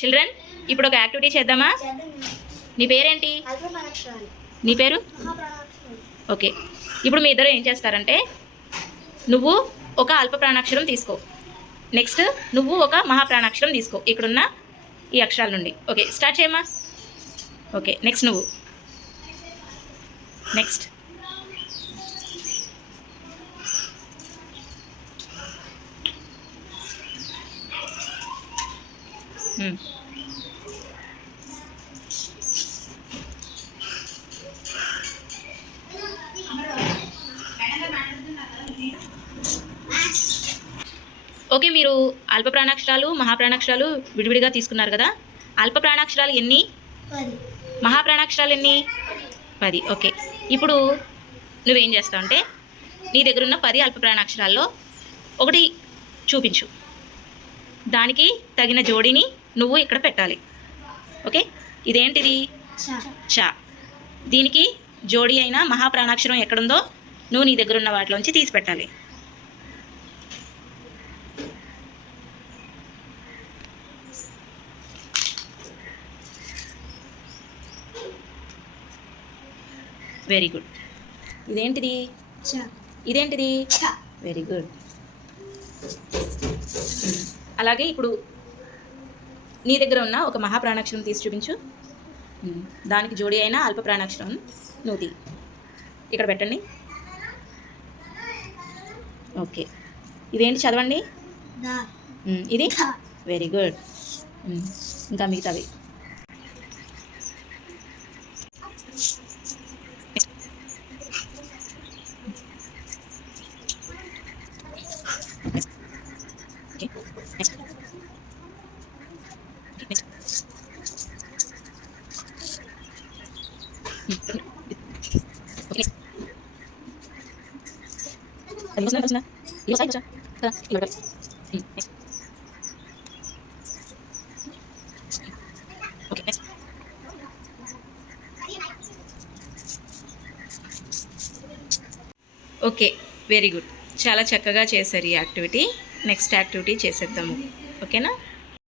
Children ఇప్పుడు ఒక activity చేద్దామా? నీ పేరేంటి? నీ పేరు? ఓకే, ఇప్పుడు మీ ఇద్దరు ఏం చేస్తారంటే, నువ్వు ఒక అల్ప ప్రాణాక్షరం తీసుకో, నెక్స్ట్ నువ్వు ఒక మహాప్రాణాక్షరం తీసుకో ఇక్కడున్న ఈ అక్షరాల నుండి. ఓకే, స్టార్ట్ చేయమ్మా. ఓకే, నెక్స్ట్ నువ్వు. నెక్స్ట్ ఓకే, మీరు అల్ప ప్రాణాక్షరాలు మహాప్రాణాక్షరాలు విడివిడిగా తీసుకున్నారు కదా. అల్ప ప్రాణాక్షరాలు ఎన్ని, మహాప్రాణాక్షరాలు ఎన్ని? 10. ఓకే, ఇప్పుడు నువ్వేం చేస్తావు అంటే, నీ దగ్గర ఉన్న 10 అల్ప ప్రాణాక్షరాల్లో ఒకటి చూపించు, దానికి తగిన జోడిని నువ్వు ఇక్కడ పెట్టాలి. ఓకే, ఇదేంటిది? చ. దీనికి జోడి అయిన మహాప్రాణాక్షరం ఎక్కడుందో నువ్వు నీ దగ్గర ఉన్న వాటిలోంచి తీసి పెట్టాలి. Very good. ఇదేంటిది? ఇదేంటిది? Very good. అలాగే ఇప్పుడు నీ దగ్గర ఉన్న ఒక మహాప్రాణాక్షరం తీసి చూపించు, దానికి జోడి అయిన అల్ప ప్రాణాక్షరం నువ్వు ఇక్కడ పెట్టండి. ఓకే, ఇదేంటి చదవండి? ఇది వెరీ గుడ్. ఇంకా మిగతావి ఓకే, వెరీ గుడ్. చాలా చక్కగా చేశారు ఈ యాక్టివిటీ. నెక్స్ట్ యాక్టివిటీ చేసేద్దాము, ఓకేనా?